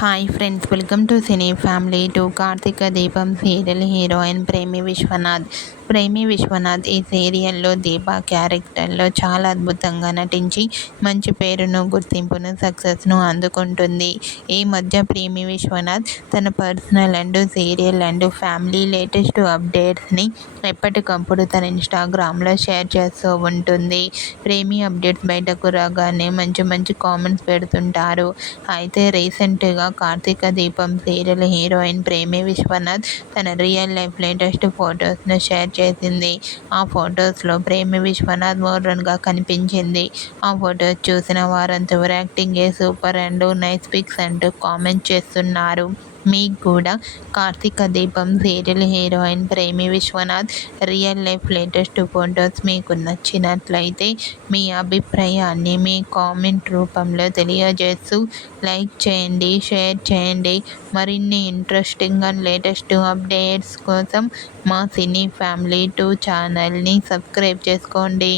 Hi friends, welcome to cine family. Karthika Deepam serial heroine Premi Vishwanath ఈ సీరియల్లో దీప క్యారెక్టర్లో చాలా అద్భుతంగా నటించి మంచి పేరును, గుర్తింపును, సక్సెస్ను అందుకుంటుంది. ఈ మధ్య ప్రేమి విశ్వనాథ్ తన personal and serial and family latest అప్డేట్స్ని ఎప్పటికప్పుడు తన ఇన్స్టాగ్రామ్లో షేర్ చేస్తూ ఉంటుంది. ప్రేమి అప్డేట్స్ బయటకు రాగానే మంచి మంచి కామెంట్స్ పెడుతుంటారు. అయితే రీసెంట్గా కార్తీక దీపం సీరియల్ హీరోయిన్ ప్రేమి విశ్వనాథ్ తన రియల్ లైఫ్ లేటెస్ట్ ఫొటోస్ను షేర్ చేసింది. ఆ ఫొటోస్లో ప్రేమి విశ్వనాథ్ మోడ్రన్గా కనిపించింది. ఆ ఫొటోస్ చూసిన వారంతా over acting super and nice pics అంటూ కామెంట్ చేస్తున్నారు. మీకు కూడా Karthika Deepam serial heroine Premi Vishwanath real life latest photos మీకు నచ్చినట్లయితే మీ అభిప్రాయాన్ని మీ కామెంట్ రూపంలో తెలియజేస్తూ లైక్ చేయండి, షేర్ చేయండి. మరిన్ని ఇంట్రెస్టింగ్ అండ్ లేటెస్ట్ అప్డేట్స్ కోసం మా సినీ ఫ్యామిలీ 2 ఛానల్ని సబ్స్క్రైబ్ చేసుకోండి.